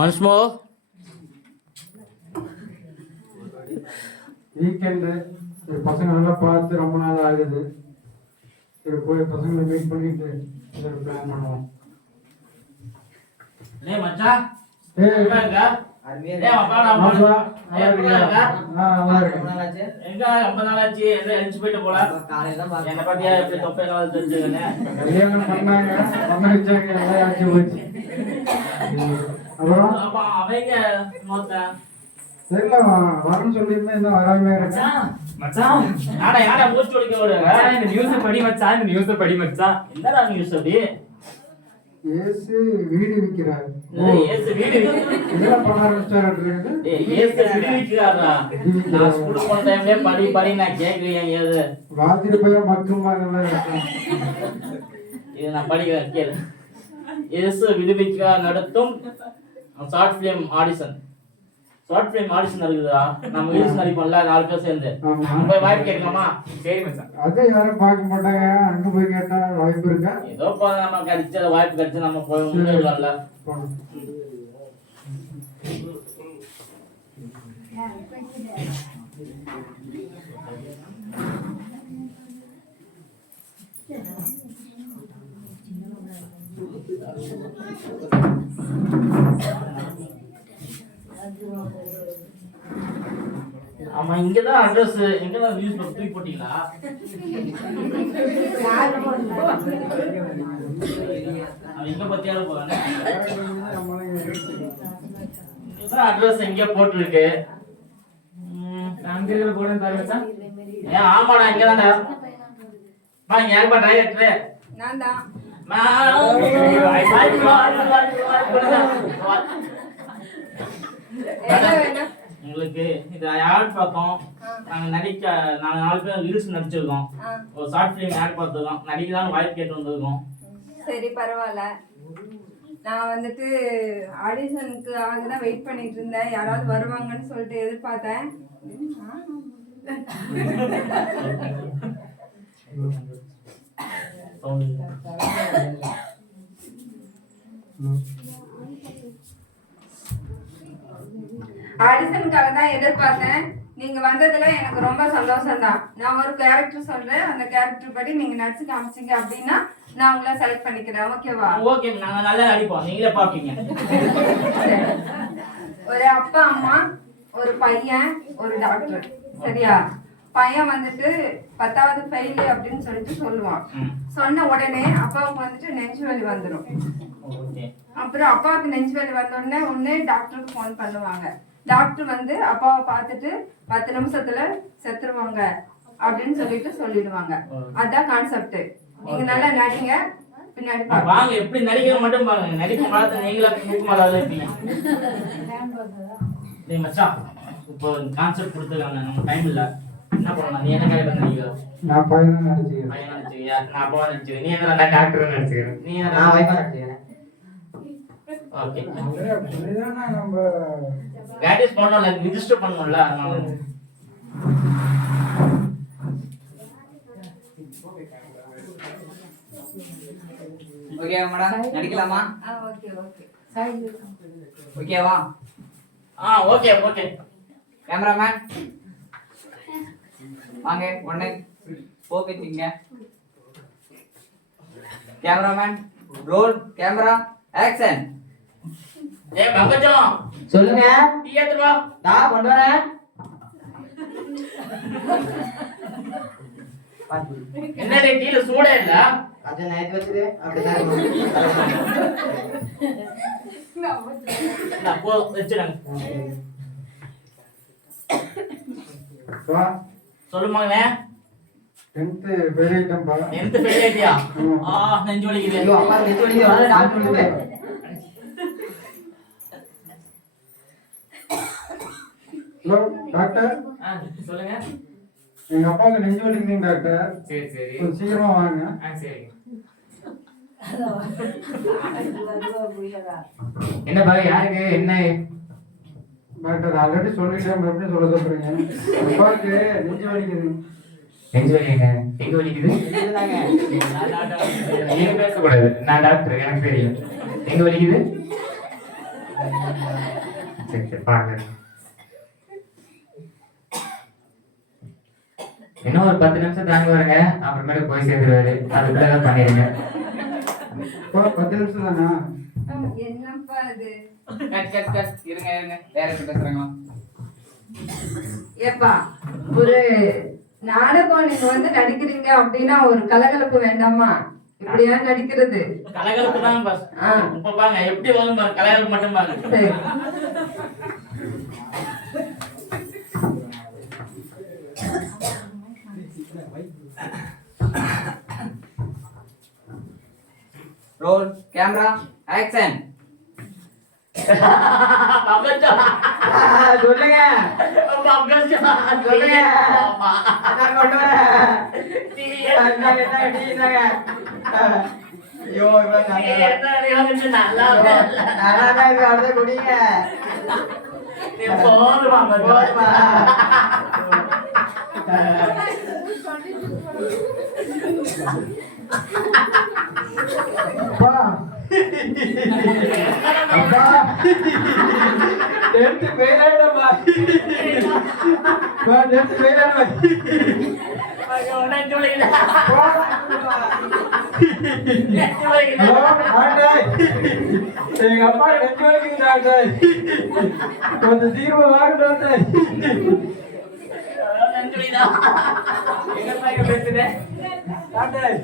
Once more. Weekend பசங்க நல்லா பார்த்து ரொம்ப நாள் ஆகுது. சரி போய் பசங்களை மீட் பண்ணிட்டு பிளான் பண்ணுவோம். மச்சான் வரணும்னு சொல்லியிருந்தேன் இன்னும் வராமே ஏசு வீடு விக்கிறாரு. இதெல்லாம் பண்ண ஆரம்பிச்சாரு. வாத்திட்டு போய் மக்குமாங்க இது நான் படிக்கிறேன் கேளு. இயேசு விடுவிக்க நடத்தும் short film audition. Short film audition இருக்குதா? நம்ம ரீல்ஸ் நடிப்போம்ல 4 பேர் சேர்ந்து. அங்க போய் வாய்ப்பு கேட்கலாமா? சரி மச்சான். அதே யாரும் பார்க்க மாட்டாங்க. அங்க போய் கேட்டா வாய்ப்பு இருக்கா? ஏதோ நம்ம கிடைச்ச வாய்ப்பு கிடைச்சு நம்ம போய் முன்னேறலாம்ல. ஆமா இங்கதான் அட்ரஸ் எங்கதான் நியூஸ் பேப்பர் தூக்கி போட்டீங்களா? எங்க பத்தியால போறாங்க அட்ரஸ் எங்க போட்டுருக்கு. அங்க போட பாருங்க. ஏன் ஆமாடா இங்கதான்டா. பா இங்க யார் பா டைரக்டர்? நான் தான். உங்களுக்கு இது ஆட் பார்த்தோம். நாங்க 4 பேர் ரீல்ஸ் நடிச்சிருக்கோம். ஒரு ஷார்ட் ஃபிலிம் ஆட் பார்த்தோம். நடிக்கலாம் வாய்ப்பு கேட்டு வந்திருக்கோம். சரி பரவாயில்ல. நான் வந்துட்டு ஆடிஷனுக்கு தான் வெயிட் பண்ணிட்டு இருந்தேன். யாராவது வருவாங்கன்னு சொல்லிட்டு எதிர்பார்த்தேன். ஆடிஷனுக்காக தான் எதிர்பார்த்தேன். நீங்க வந்ததுல எனக்கு ரொம்ப சந்தோஷம் தான். நான் ஒரு கேரக்டர் சொல்றேன். அந்த கேரக்டர் படி நீங்க நடிச்சு காமிச்சீங்க அப்படின்னா நான் உங்களை செலக்ட் பண்ணிக்கிறேன். ஓகேவா? ஓகே, நாங்க நல்லா நடிப்போம். நீங்களே பாப்பீங்க. ஒரு அப்பா அம்மா, ஒரு பையன், ஒரு டாக்டர். சரியா? பையன் வந்துட்டு 10வது ஃபெயில் அப்படின்னு சொல்லிட்டு சொல்லுவான். சொன்ன உடனே அப்பாவுக்கு வந்துட்டு நெஞ்சு வலி வந்துடும். அப்புறம் அப்பாவுக்கு நெஞ்சு வலி வந்த உடனே டாக்டருக்கு ஃபோன் பண்ணுவாங்க. டாக்டர் வந்து அப்பாவை பார்த்துட்டு 10 நிமிஷத்துல செத்துருவாங்க அப்படின்னு சொல்லிட்டு சொல்லிடுவாங்க. அதான் கான்செப்ட். நீங்க நல்லா நடிங்க. பின்னாடி வாங்க. எப்படி நடிக்க மட்டும் பாருங்க. நடிக்க மாட்டா நீங்களா கூக்குமாலாவே இருப்பீங்க. டேய் மச்சான், இப்போ கான்செப்ட் கொடுத்துருக்காங்க. நம்ம டைம் இல்ல. என்ன பண்ணலாம்? நீ என்ன கேரக்டர் நடிக்கிற? நான் பையனா நடிச்சிக்கிறேன். பையனா நடிச்சியா? நான் அப்பாவா நடிச்சிக்கிறேன். நீ என்ன டாக்டரா நடிச்சிக்கிறேன்? நீ நான் வைஃபா நடிச்சிக்கிறேன். ஓகே. அப்படிதானா நம்ம பிராக்டீஸ் பண்ணனும்ல, ரெஜிஸ்டர் பண்ணனும்ல. ஓகே மேடம், நடிக்கலாமா? Okay okay. ஓகேவா? Okay okay. கேமராமேன் வாங்க. ஒண்ணே போக்கிட்டீங்க. Cameraman roll, camera action. ஏய் பங்கஜம் சொல்லுங்க. டீ எடுத்து வா. நான் கொண்டு வரேன். என்னடே டீல சூடே இல்ல? அத நைட் வச்சிரு. அப்படிதான் நான் போ வெச்சிரங்க. வா சொல்லுமாங்க. 10th ஃபெயில் ஐட்டம் பா. 10th fail ஐட்டியா? நெஞ்சு வலிக்குது. ஐயோ அப்பா நெஞ்சு வலிக்குது. வா டாக்டர் வந்து. Hello doctor. சொல்லுங்க. எங்க அப்பாவுக்கு நெஞ்சு வலிக்குதுங்க டாக்டர். சரி சரி. கொஞ்சம் சீக்கிரமா வாங்க. சரி. என்ன பா யாருக்கு என்ன? டாக்டர் ஆல்ரெடி சொல்லிட்டேன். எப்படி சொல்ல சொல்றீங்க? அப்பாவுக்கு நெஞ்சு வலிக்குது. நெஞ்சு வலிங்க எங்க வலிக்குது? இதுதாங்க. நீங்க பேசக்கூடாது, நான் டாக்டர், எனக்கு தெரியும். எங்க வலிக்குது? சரி சரி பாருங்க. இன்னும் ஒரு 10 நிமிஷம் தாங்க வருங்க, அப்புறமேட்டு போய் சேர்ந்துருவாரு. அதுக்குள்ள ஏதாவது பண்ணிடுங்க. 10 நிமிஷம் தானா? என்னப்பா இது? கட். இருங்க. டைரக்டர் பேசுறாங்களா? ஏப்பா ஒரு நாடகம் நீங்க வந்து நடிக்கிறீங்க அப்படின்னா ஒரு கலகலப்பு வேண்டாமா? இப்படியா நடிக்கிறது? கலகலப்பு தான் பாஸ். இப்ப பாருங்க எப்படி வரும் பாருங்க, கலகலப்பு மட்டும் பாருங்க. சரி. Roll camera action. பங்கஜம். சொல்லுங்க. பங்கஜம். சொல்லுங்க. ஆமா. அதான் கொண்டு வரேன். என்னங்க ஐயோ நல்லா நல்லா இருக்கு. குடிங்க. போதுமா போதுமா? அப்பா அப்பா 10th ஃபெயில் ஆயிட்டப்பா. 10th ஃபெயில் ஆயிட்டப்பா. ஹலோ டாக்டர், எங்க அப்பா நெஞ்சு வலிக்குது டாக்டர், கொஞ்சம் தீர்வு வாங்க டாக்டர். டாக்டர்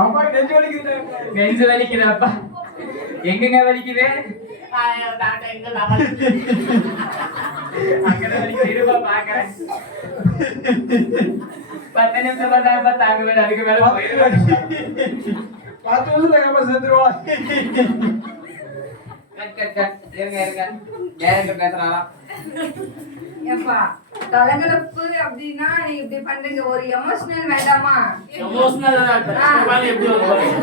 அப்பா நெஞ்சு வலிக்குது டாக்டர். நெஞ்சு வலிக்குதாப்பா? எங்கங்க வலிக்குது? அங்கதான் வலிக்குது, இருப்பா பாக்குறேன். 10 நிமிஷம் பார்த்தாப்பா தாங்க வேணும், அதுக்கு மேல போயிடுவேன். 10 நிமிஷத்துல எங்க அப்பா செத்துருவா. கட். இருங்க. டைரக்டர் பேசுறாரா? ஏப்பா கலகலப்பு அப்படின்னா நீங்க இப்படி பண்றீங்க, ஒரு எமோஷனல் வேண்டாமா? எமோஷனல் பாருங்க எப்படி வரும் பாருங்க.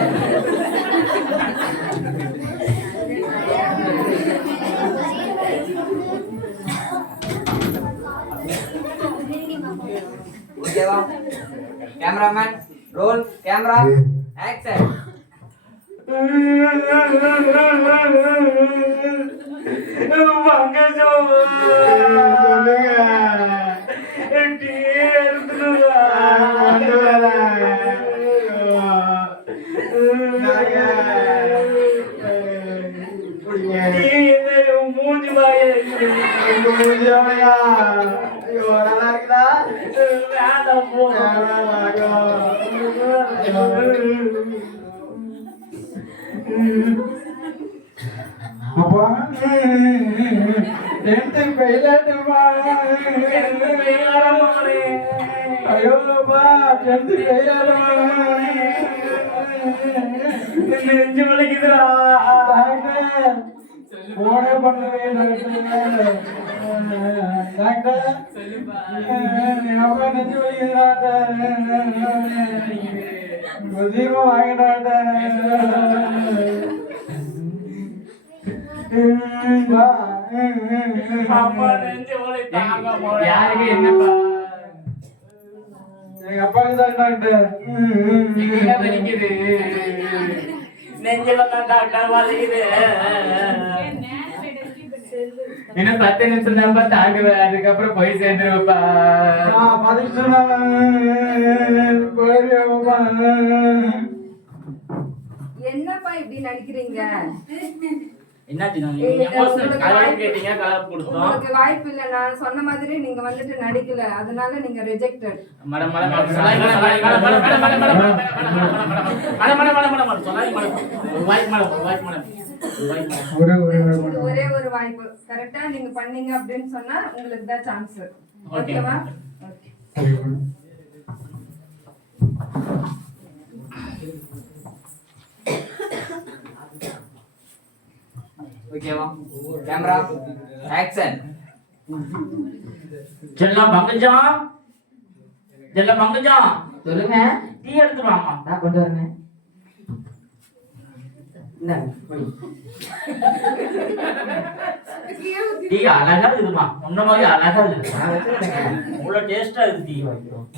ஓகேவா? Cameraman roll camera action. மூஞ்சி பாய நல்லா இருக்குதா? வேண்டாம் போ. அப்பா 10th ஃபெயில் ஆயிட்டப்பா. ஐயோப்பா 10th fail ஆயிட்டப்பா. நெஞ்சு வலிக்குதுடா. டாக்டர் போனே பண்ணவே டாக்டர். டாக்டர் என் அப்பா நெஞ்சு வலிக்குது டாக்டர். தீர்வு வாங்க டாக்டர். அம்மா நெஞ்சு வலி தாங்க முடியல. யாருக்கு என்னப்பா? எங்க அப்பாவுக்கு தான் டாக்டர். எங்கங்க வலிக்குது? நெஞ்சில தான் டாக்டர் வலிக்குது. இன்னும் 10 நிமிஷம் தான்ப்பா தாங்குவேன், அதுக்கப்புறம் போய் சேர்ந்துருவப்பா. பதில் சொன்னாங்க. என்னப்பா இப்படி நடிக்கிறீங்க? என்னாச்சு நீங்க எமோஷனல் கலர் கேட்டீங்க, கலர் கொடுத்தோம். உங்களுக்கு வாய்ப்பு இல்ல, நான் சொன்ன மாதிரி நீங்க வந்துட்டு நடிக்கல, அதனால நீங்க ரிஜெக்டட். மேடம் சொல்லாதீங்க ஒரே ஒரு வாய்ப்பு, கரெக்டா நீங்க பண்ணீங்க அப்படின்னு சொன்னா உங்களுக்கு தான் சான்ஸ். ஓகேவா? ஓகேவா? Camera action. செல்லம் பங்கஜம், செல்லம் பங்கஜம், சொல்லுங்க. டீ எடுத்துட்டு வாமா. நான் கொண்டு வரேன். இந்தாங்க, போய். டீ அழகா இருக்குமா உன்ன மாதிரி அழகா இருக்கு அவ்வளவு டேஸ்டா இருக்கு டீ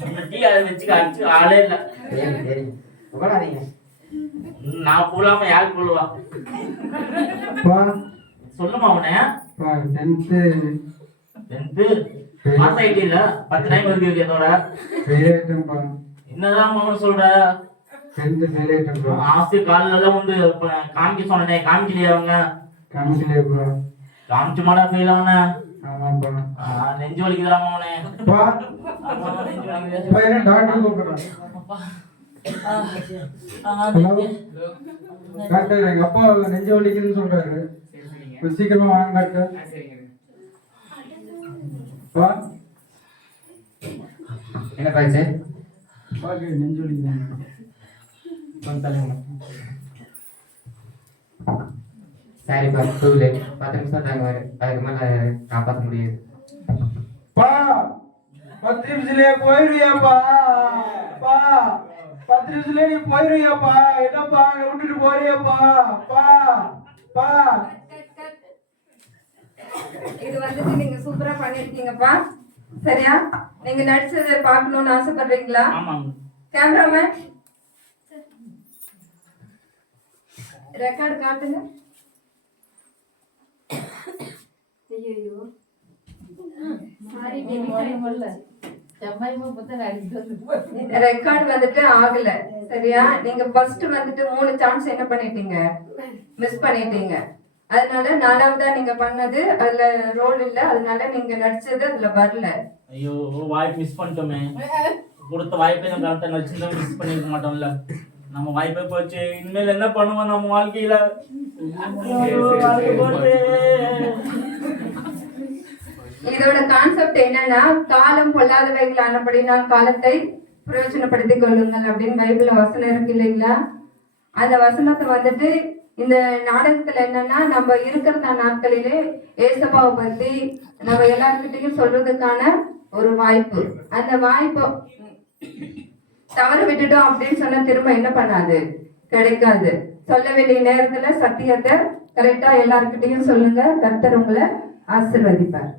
இந்த டீ அதை வச்சு அடிச்சு ஆளே இல்ல சரி சரி உட்காராதீங்க. நான் போலாம யார் போடுவா பா சொல்லுமா உன்ன பா 10th மாசம் ஆயிட்டு இல்ல 10 டைம் இருக்கு அதோட ஃபெயில் ஆயிட்டேன்ப்பா. என்னதான் அவன் சொல்ற 10th ஃபெயில் ஆயிட்டேன்ப்பா. ஆசை காலில் எல்லாம் வந்து காமிக்க சொன்னேன் காமிக்கலையா அவங்க காமிக்கலையேப்பா. காமிச்சு மாடா ஃபெயில் ஆன ஆமாப்பா. நெஞ்சு வலிக்குதுடாமா அவனே பா நெஞ்சு வலிக்குது பா என்ன டாக்டர் கூப்பிடுறேன். டாக்டர் எங்க அப்பா நெஞ்சு வலிக்குதுன்னு சொல்றாரு. கொஞ்சம் சீக்கிரமா வாங்க டாக்டர். பா என்ன பாய்ச்சு பாக்கு நெஞ்சு வலிக்குது. சரிப்பா டூலே 10 நிமிஷம் தாங்க அதுக்கு மேல காப்பாற்ற முடியாது. பா 10 நிமிஷத்துலயே போயிருவியாப்பா. பா 10 நிமிஷத்துலயே நீ போயிருவியாப்பா. என்னப்பா விட்டுட்டு போறியாப்பா. பா பா இது வந்துட்டு நீங்க சூப்பரா பண்ணிருக்கீங்கப்பா. சரியா? நீங்க நடிச்சதை பார்க்கணும்னு ஆசைப்படுறீங்களா? ஆமாங்க கேமராமேன் ரெக்கார்ட் காட்டுங்க. ஐயோ ரெக்கார்ட் வந்துட்டு ஆகல. சரியா? நீங்க ஃபர்ஸ்ட் வந்துட்டு 3 சான்ஸ் என்ன பண்ணிட்டீங்க, மிஸ் பண்ணிட்டீங்க. அதனால 4வதா நீங்க பண்ணது அதுல ரோல் இல்ல, அதனால நீங்க நடிச்சது அதுல வரல. ஐயோ வாய்ப்பு மிஸ் பண்ணிட்டோமே கொடுத்த வாய்ப்பை நம்ம கரெக்டாக நடிச்சிருந்தா மிஸ் பண்ணிருக்க மாட்டோம்ல நம்ம வாய்ப்பை போச்சு இனிமேல் என்ன பண்ணுவோம் நம்ம வாழ்க்கையில ஐயோ, வாழ்க்கை போச்சு. இதோட கான்செப்ட் என்னன்னா காலம் பொல்லாதவைகள் ஆனபடினால் காலத்தை பிரயோஜனப்படுத்திக் கொள்ளுங்கள் அப்படின்னு பைபிள்ல வசனம் இருக்கு இல்லைங்களா? அந்த வசனத்தை வந்துட்டு இந்த நாடகத்துல என்னன்னா நம்ம இருக்கிற நாட்களிலே ஏசப்பாவை பத்தி நம்ம எல்லார்கிட்டையும் சொல்றதுக்கான ஒரு வாய்ப்பு. அந்த வாய்ப்பு தவறு விட்டுட்டோம் அப்படின்னு சொன்னா திரும்ப என்ன பண்ணாது, கிடைக்காது. சொல்ல வேண்டிய நேரத்துல சத்தியத்தை கரெக்டா எல்லார்கிட்டையும் சொல்லுங்க. கர்த்தர் உங்களை ஆசீர்வதிப்பார்.